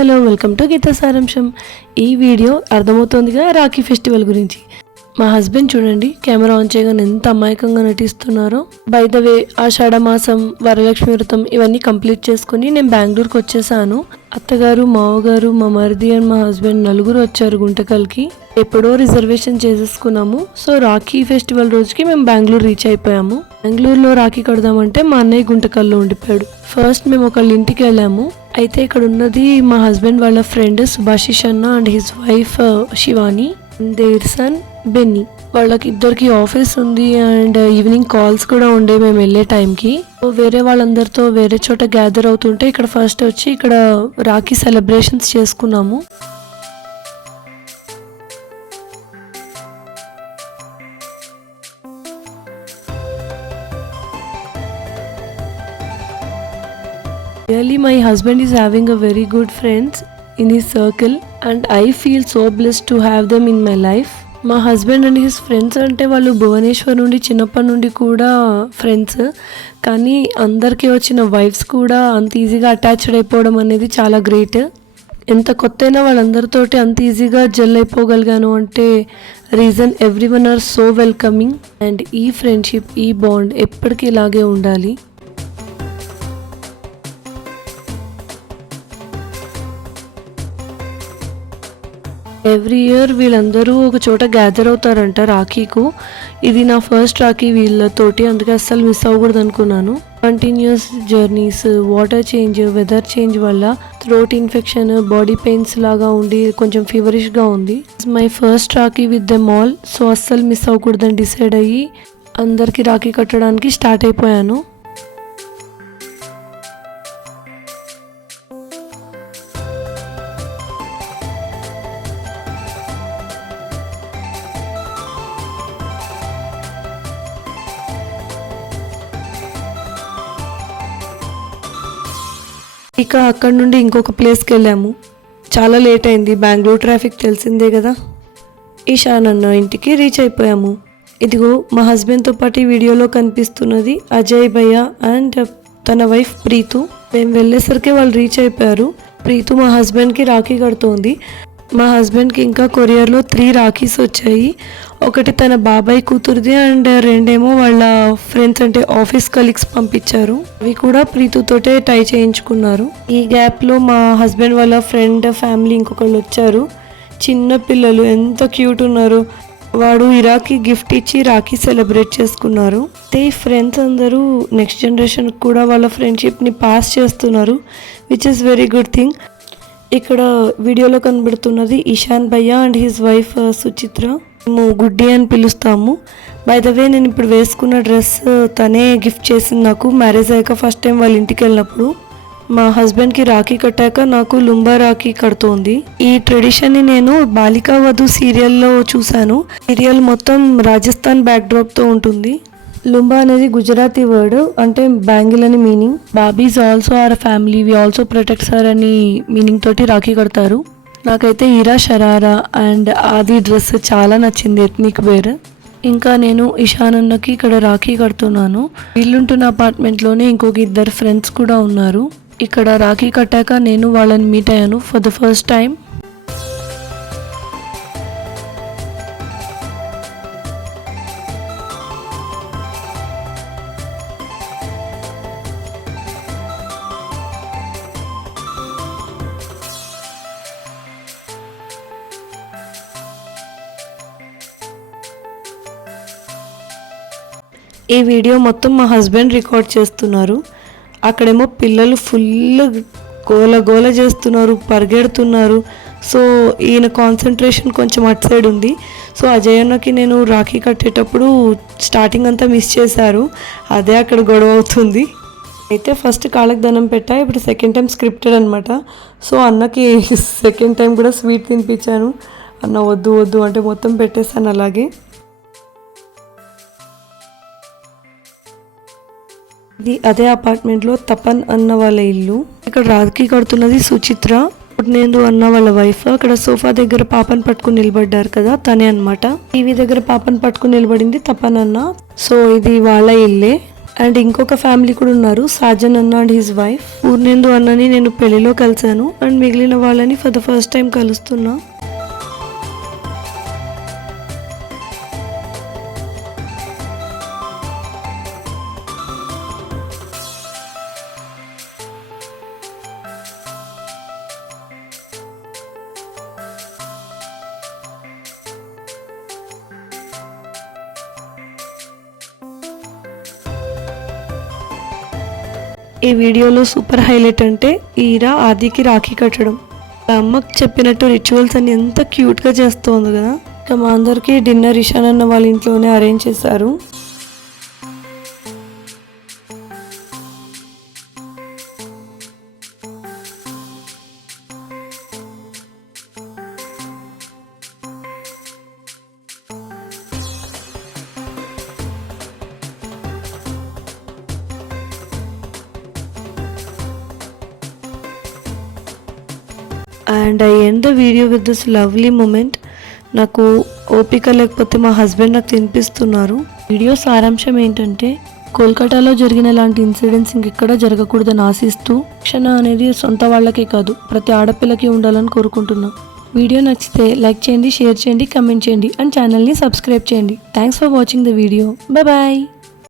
Hello welcome to Gita సారాంశం. ఈ video అర్థమవుతోందిగా Rakhi festival గురించి. మా హస్బెండ్ చూడండి కెమెరా ఆన్ చేయగానే ఎంత అమాయకంగా నటిస్తున్నారో. బై ద వే ఆషాఢ మాసం, వరలక్ష్మి వ్రతం ఇవన్నీ కంప్లీట్ చేసుకుని నేను బెంగళూరుకి వచ్చేసాను. అత్తగారు, మావగారు, మా మరిది అండ్ మా హస్బెండ్ నలుగురు వచ్చారు గుంటకల్కి. ఎప్పుడో రిజర్వేషన్ చేసేసుకున్నాము. సో రాఖీ ఫెస్టివల్ రోజుకి మేము బెంగళూరు రీచ్ అయిపోయాము. బెంగళూరులో రాఖీ కడదామంటే మా అన్నయ్య గుంటకల్లో ఉండిపోయాడు. ఫస్ట్ మేము ఒకళ్ళ ఇంటికి వెళ్ళాము. అయితే ఇక్కడ ఉన్నది మా హస్బెండ్ వాళ్ళ ఫ్రెండ్ సుభాషిష్ అన్న and his wife Shivani, their son Benny. వాళ్ళకి ఇద్దరికి ఆఫీస్ ఉంది అండ్ ఈవినింగ్ కాల్స్ కూడా ఉండే మేము వెళ్ళే టైంకి. వేరే వాళ్ళందరితో వేరే చోట గ్యాదర్ అవుతుంటే ఇక్కడ ఫస్ట్ వచ్చి ఇక్కడ రాఖీ సెలబ్రేషన్స్ చేసుకున్నాము. Really, my husband is having a very good friends in his circle and I feel so blessed to have them in my life. మా హస్బెండ్ అండ్ హిస్ ఫ్రెండ్స్ అంటే వాళ్ళు భువనేశ్వర్ నుండి చిన్నప్పటి నుండి కూడా ఫ్రెండ్స్. కానీ అందరికీ వచ్చిన వైఫ్స్ కూడా అంత ఈజీగా అటాచ్డ్ అయిపోవడం అనేది చాలా గ్రేట్. ఎంత కొత్త అయినా వాళ్ళందరితోటి అంత ఈజీగా జెల్ అయిపోగలిగాను అంటే reason everyone are so welcoming. And ఈ ఫ్రెండ్షిప్, ఈ బాండ్ ఎప్పటికీ ఇలాగే ఉండాలి. ఎవ్రీ ఇయర్ వీళ్ళందరూ ఒక చోట గ్యాదర్ అవుతారంట రాఖీకు. ఇది నా ఫస్ట్ రాఖీ వీళ్ళతోటి, అందుకే అస్సలు మిస్ అవ్వకూడదు అనుకున్నాను. Continuous journeys, water change, weather change వల్ల థ్రోట్ ఇన్ఫెక్షన్, బాడీ పెయిన్స్ లాగా ఉండి కొంచెం ఫీవరిష్గా ఉంది. My first Rakhi with them all. So అస్సలు మిస్ అవ్వకూడదని డిసైడ్ అయ్యి అందరికీ రాఖీ కట్టడానికి స్టార్ట్ అయిపోయాను. ఇక అక్కడ నుండి ఇంకొక ప్లేస్కి వెళ్ళాము. చాలా లేట్ అయింది, బెంగళూరు ట్రాఫిక్ తెలిసిందే కదా. ఈశాన్ అన్న ఇంటికి రీచ్ అయిపోయాము. ఇదిగో మా హస్బెండ్తో పాటు వీడియోలో కనిపిస్తున్నది అజయ్ భయ్య అండ్ తన వైఫ్ ప్రీతు. మేము వెళ్ళేసరికి వాళ్ళు రీచ్ అయిపోయారు. ప్రీతు మా హస్బెండ్కి రాఖీ కడుతోంది. మా హస్బెండ్కి ఇంకా కొరియర్లో 3 రాఖీస్ వచ్చాయి. ఒకటి తన బాబాయ్ కూతురుది అండ్ 2 వాళ్ళ ఫ్రెండ్స్ అంటే ఆఫీస్ కలీగ్స్ పంపించారు. అవి కూడా ప్రీతుతోటే టై చేయించుకున్నారు. ఈ గ్యాప్లో మా హస్బెండ్ వాళ్ళ ఫ్రెండ్ ఫ్యామిలీ ఇంకొకళ్ళు వచ్చారు. చిన్న పిల్లలు ఎంత క్యూట్ ఉన్నారు. వాడు ఇరాకి గిఫ్ట్ ఇచ్చి రాఖీ సెలబ్రేట్ చేసుకున్నారు. అయితే ఈ ఫ్రెండ్స్ అందరూ నెక్స్ట్ జనరేషన్కి కూడా వాళ్ళ ఫ్రెండ్షిప్ని పాస్ చేస్తున్నారు, which is very good thing. ఇక్కడ వీడియోలో కనబడుతున్నది ఈశాన్ భయ్య అండ్ హిస్ వైఫ్ సుచిత్ర. మేము గుడ్డి అని పిలుస్తాము. బై ద వే నేను ఇప్పుడు వేసుకున్న డ్రెస్ తనే గిఫ్ట్ చేసింది నాకు. మ్యారేజ్ అయ్యాక ఫస్ట్ టైం వాళ్ళ ఇంటికి వెళ్ళినప్పుడు మా హస్బెండ్కి రాఖీ కట్టాక నాకు లుంబా రాఖీ కడుతోంది. ఈ ట్రెడిషన్ని నేను బాలికా వధు సీరియల్లో చూశాను. సీరియల్ మొత్తం రాజస్థాన్ బ్యాక్డ్రాప్తో ఉంటుంది. లుంబా అనేది గుజరాతీ వర్డ్, అంటే బ్యాంగిల్ అని మీనింగ్. బాబీస్ also are family, we also protect sir అని మీనింగ్ తోటి రాఖీ కడతారు. నాకైతే ఈరా షరారా అండ్ ఆది డ్రెస్ చాలా నచ్చింది, ఎథ్నిక్ వేర్. ఇంకా నేను ఇషాన్ అన్నకి ఇక్కడ రాఖీ కడుతున్నాను. వీళ్ళుంటున్న అపార్ట్మెంట్లోనే ఇంకొక 2 ఫ్రెండ్స్ కూడా ఉన్నారు. ఇక్కడ రాఖీ కట్టాక నేను వాళ్ళని మీట్ అయ్యాను ఫర్ ద ఫస్ట్ టైం. ఈ వీడియో మొత్తం మా హస్బెండ్ రికార్డ్ చేస్తున్నారు. అక్కడేమో పిల్లలు ఫుల్ గోల చేస్తున్నారు, పరిగెడుతున్నారు. సో ఈయన కాన్సన్ట్రేషన్ కొంచెం అటు సైడ్ ఉంది. సో అజయ్ అన్నకి నేను రాఖీ కట్టేటప్పుడు స్టార్టింగ్ అంతా మిస్ చేశారు. అదే అక్కడ గొడవ అవుతుంది. అయితే ఫస్ట్ కాళ్ళకి దండం పెట్టా, ఇప్పుడు సెకండ్ టైం స్క్రిప్టెడ్ అనమాట. సో అన్నకి సెకండ్ టైం కూడా స్వీట్ తినిపించాను. అన్న వద్దు వద్దు అంటే మొత్తం పెట్టేశాను అలాగే. ఇది అదే అపార్ట్మెంట్లో తపన్ అన్న వాళ్ళ ఇల్లు. ఇక్కడ రాఖీ కడుతున్నది సుచిత్ర, నేను అన్న వాళ్ళ వైఫ్. అక్కడ సోఫా దగ్గర పాపను పట్టుకుని నిలబడ్డారు కదా, తనే అనమాట. టీవీ దగ్గర పాపను పట్టుకుని నిలబడింది తపన్ అన్న. సో ఇది వాళ్ళ ఇల్లే. అండ్ ఇంకొక ఫ్యామిలీ కూడా ఉన్నారు, సాజన్ అన్న అండ్ హిజ్ వైఫ్. పూర్ణేందు అన్నని నేను పెళ్లిలో కలిశాను అండ్ మిగిలిన వాళ్ళని ఫర్ ద ఫస్ట్ టైం కలుస్తున్నా. ఈ వీడియోలో సూపర్ హైలైట్ అంటే ఈరా ఆదికి రాఖీ కట్టడం. అమ్మకి చెప్పినట్టు రిచువల్స్ అన్ని ఎంత క్యూట్గా చేస్తోంది కదా. ఇక మా అందరికీ డిన్నర్ ఇషాన్ అన్న వాళ్ళ ఇంట్లోనే అరేంజ్ చేశారు. And I end the video with this lovely moment. నాకు ఓపిక లేకపోతే మా హస్బెండ్ నాకు తినిపిస్తున్నారు. వీడియో సారాంశం ఏంటంటే, కోల్కతాలో జరిగిన ఇలాంటి ఇన్సిడెంట్స్ ఇంకెక్కడ జరగకూడదని ఆశిస్తూ, క్షణ అనేది సొంత వాళ్ళకే కాదు ప్రతి ఆడపిల్లకి ఉండాలని కోరుకుంటున్నా. వీడియో నచ్చితే లైక్ చేయండి, షేర్ చేయండి, కమెంట్ చేయండి అండ్ ఛానల్ని సబ్స్క్రైబ్ చేయండి. Thanks for watching the video. Bye.